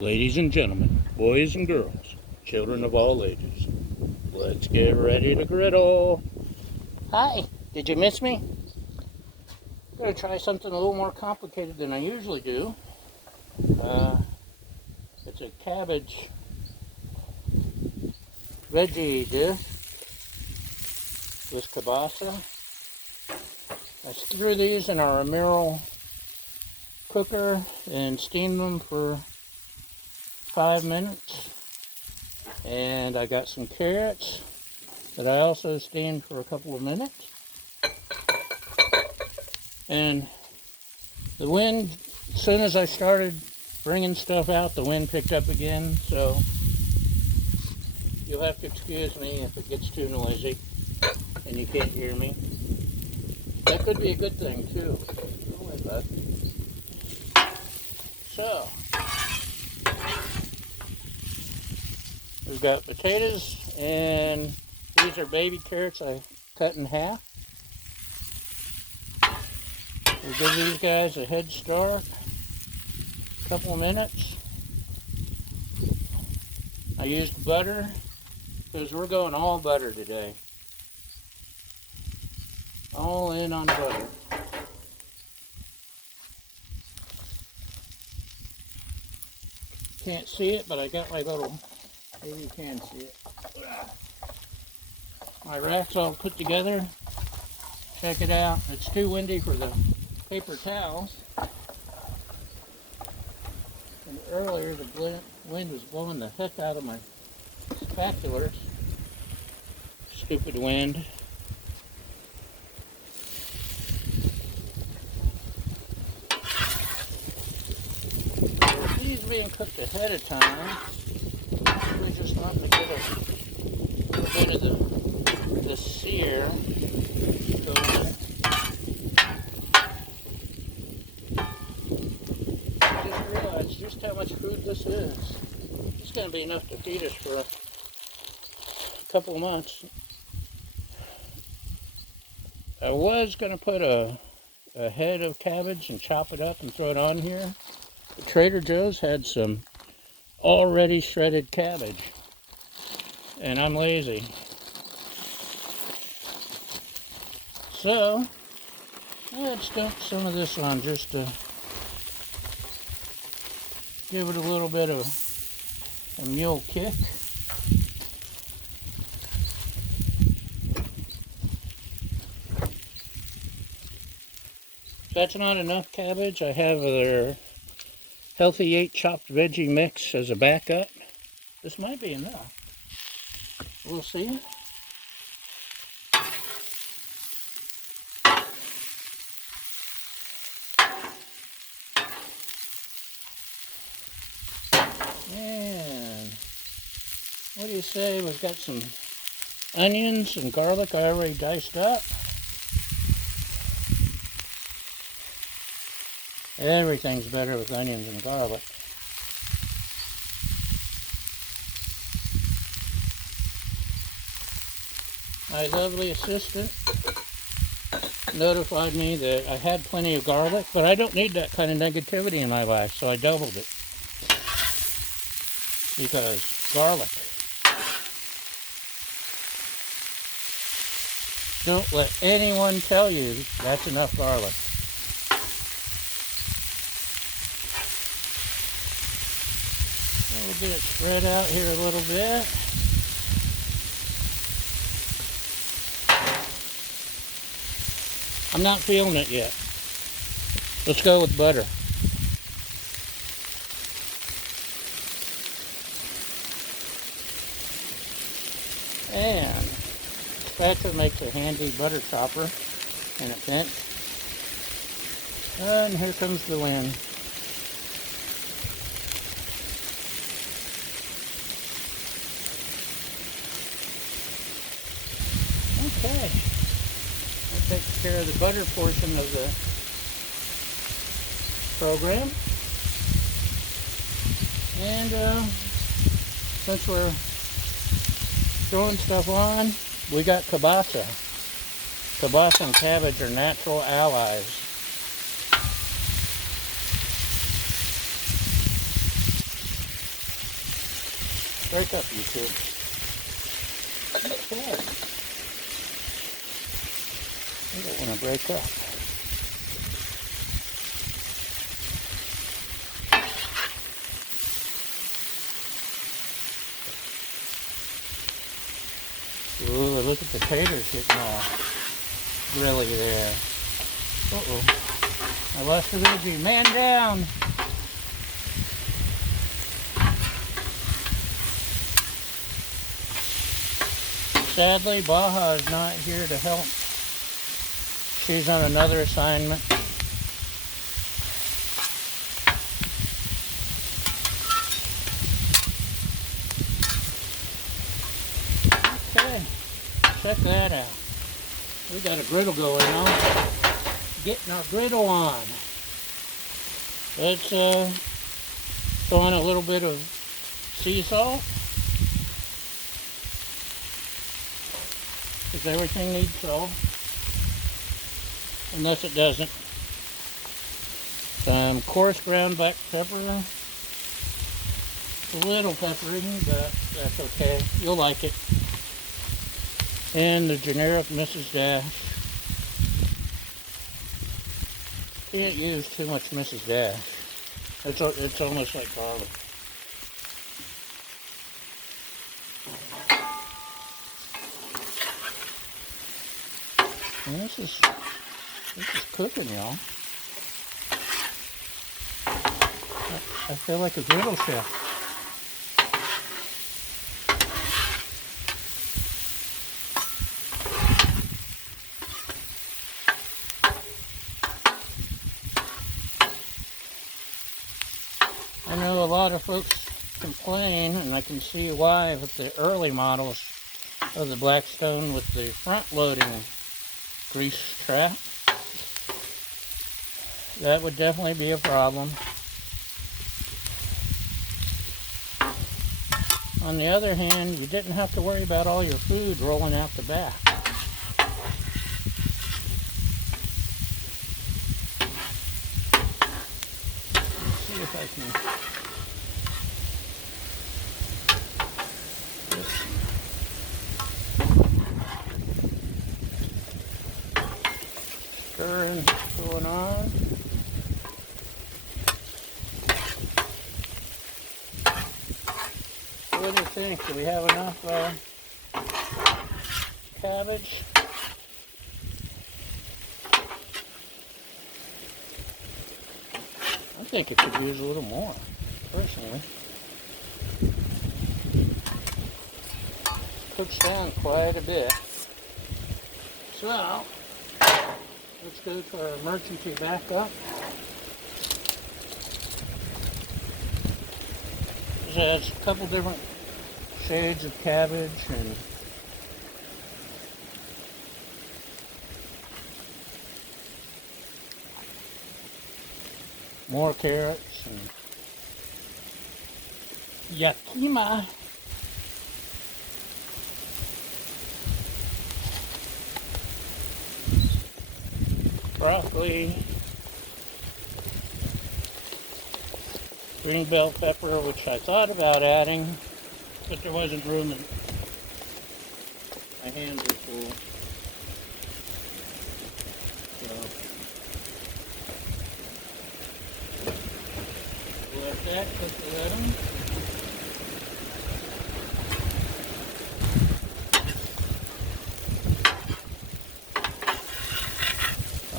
Ladies and gentlemen, boys and girls, children of all ages, let's get ready to griddle. Hi, did you miss me? I'm going to try something a little more complicated than I usually do. It's a cabbage veggie dish with kielbasa. I threw these in our Emerald cooker and steamed them for 5 minutes, and I got some carrots that I also steamed for a couple of minutes. And the wind, as soon as I started bringing stuff out, the wind picked up again, so you'll have to excuse me if it gets too noisy and you can't hear me. That could be a good thing too. Don't worry about it. So we've got potatoes, and these are baby carrots I cut in half. We'll give these guys a head start, a couple of minutes. I used butter because we're going all butter today. All in on butter. Can't see it, but I got my little, maybe you can see it. My rack's all put together. Check it out. It's too windy for the paper towels. And earlier the wind was blowing the heck out of my spatulas. Stupid wind. With these being cooked ahead of time, we just want to get a bit of the sear going. I just realized just how much food this is. It's going to be enough to feed us for a couple of months. I was going to put a head of cabbage and chop it up and throw it on here. But Trader Joe's had some already shredded cabbage, and I'm lazy. So let's dump some of this on just to give it a little bit of a mule kick. If that's not enough cabbage, I have their Healthy 8 chopped veggie mix as a backup. This might be enough. We'll see. And what do you say? We've got some onions and garlic I already diced up. Everything's better with onions and garlic. My lovely assistant notified me that I had plenty of garlic, but I don't need that kind of negativity in my life, so I doubled it. Because garlic. Don't let anyone tell you that's enough garlic. We'll get it spread out here a little bit. I'm not feeling it yet. Let's go with butter. And spatula makes a handy butter chopper in a pinch. And here comes the wind. Okay, that takes care of the butter portion of the program. And since we're throwing stuff on, we got kielbasa. Kielbasa and cabbage are natural allies. Break up, you two. Okay. You don't want to break up. Ooh, look at the taters getting all grilly there. Uh-oh. I lost the Reggie. Man down! Sadly, Baja is not here to help. She's on another assignment. Okay, check that out. We got a griddle going on. Getting our griddle on. Let's throw in a little bit of sea salt. Because everything needs salt. Unless it doesn't. Some coarse ground black pepper. A little peppery, but that's okay. You'll like it. And the generic Mrs. Dash. Can't use too much Mrs. Dash. It's almost like garlic. And this is cooking, y'all. I feel like a griddle chef. I know a lot of folks complain, and I can see why, with the early models of the Blackstone with the front-loading grease trap. That would definitely be a problem. On the other hand, you didn't have to worry about all your food rolling out the back. Let's see if I can... Stirring going on. What do you think? Do we have enough cabbage? I think it could use a little more, personally. Cooks down quite a bit. So, let's go to our emergency backup. It has a couple different shades of cabbage and more carrots and yakima. Broccoli, green bell pepper, which I thought about adding, but there wasn't room and my hands are full. So let that cook a little.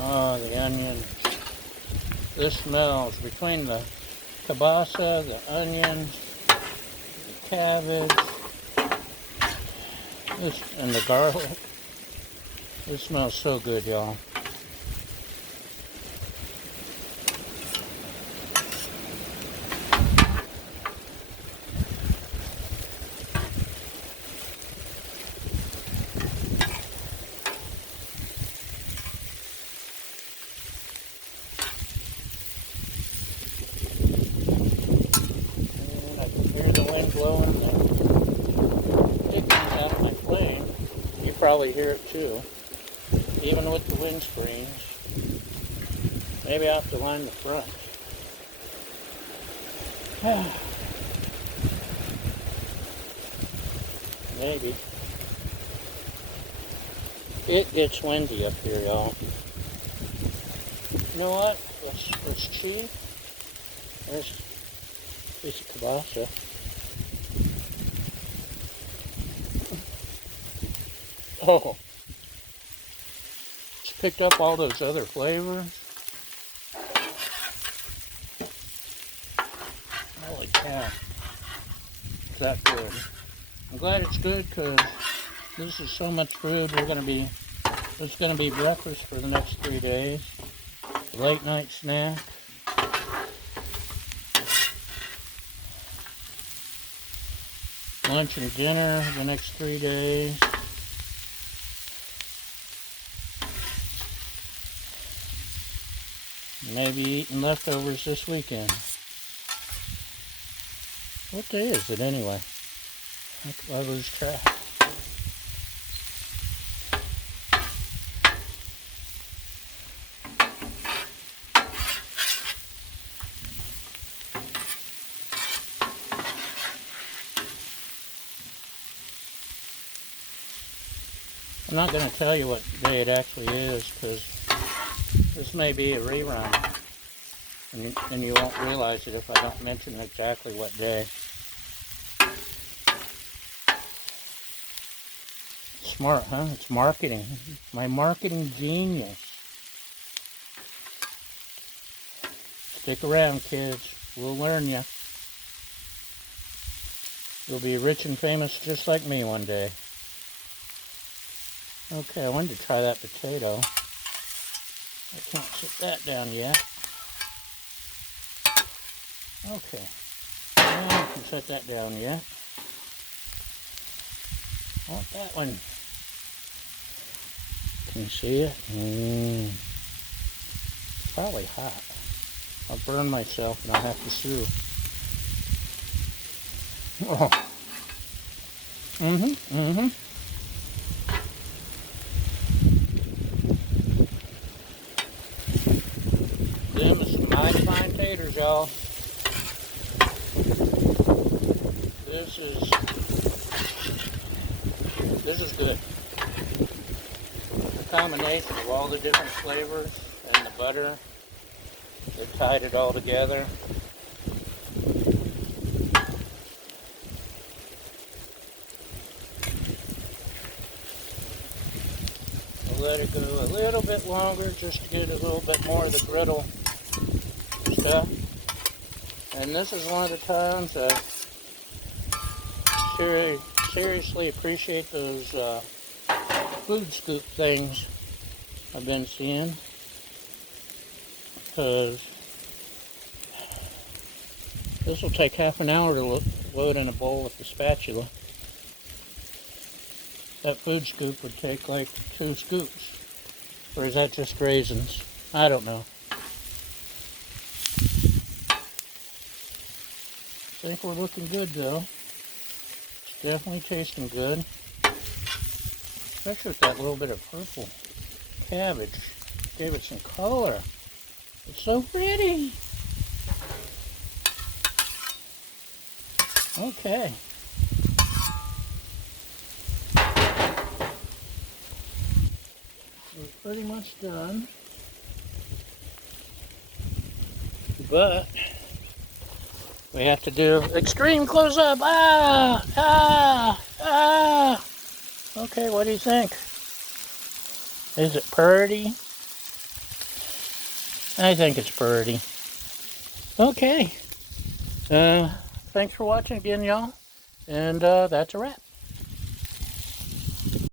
Oh, the onions. This smells between the kielbasa, the onions, the cabbage, and the garlic. This smells so good, y'all. Blowing the chickens out of my flame. You probably hear it too, even with the windscreens. Maybe I'll have to line the front. Maybe. It gets windy up here, y'all. You know what? Let's chew. There's a piece of kielbasa. Oh. It's picked up all those other flavors. Holy cow. Is that good? I'm glad it's good because this is so much food. It's gonna be breakfast for the next 3 days. Late night snack. Lunch and dinner the next 3 days. Maybe eating leftovers this weekend. What day is it anyway? I lose track. I'm not going to tell you what day it actually is because this may be a rerun, and you won't realize it if I don't mention exactly what day. Smart, huh? It's marketing. My marketing genius. Stick around, kids. We'll learn you. You'll be rich and famous just like me one day. Okay, I wanted to try that potato. I can't sit that down yet. Okay. I can set that down yet. I want that one. Can you see it? It's probably hot. I'll burn myself and I'll have to sue. Oh. Them is some mighty fine taters, y'all. This is good. The combination of all the different flavors and the butter that tied it all together. I'll let it go a little bit longer just to get a little bit more of the griddle stuff. And this is one of the times I seriously appreciate those food scoop things I've been seeing, because this will take half an hour to load in a bowl with the spatula. That food scoop would take like 2 scoops. Or is that just raisins? I don't know. I think we're looking good though. It's definitely tasting good. Especially with that little bit of purple cabbage. Gave it some color. It's so pretty. Okay. We're pretty much done. But we have to do extreme close-up. Okay, what do you think? Is it pretty? I think it's pretty. Okay. Thanks for watching again, y'all. And that's a wrap.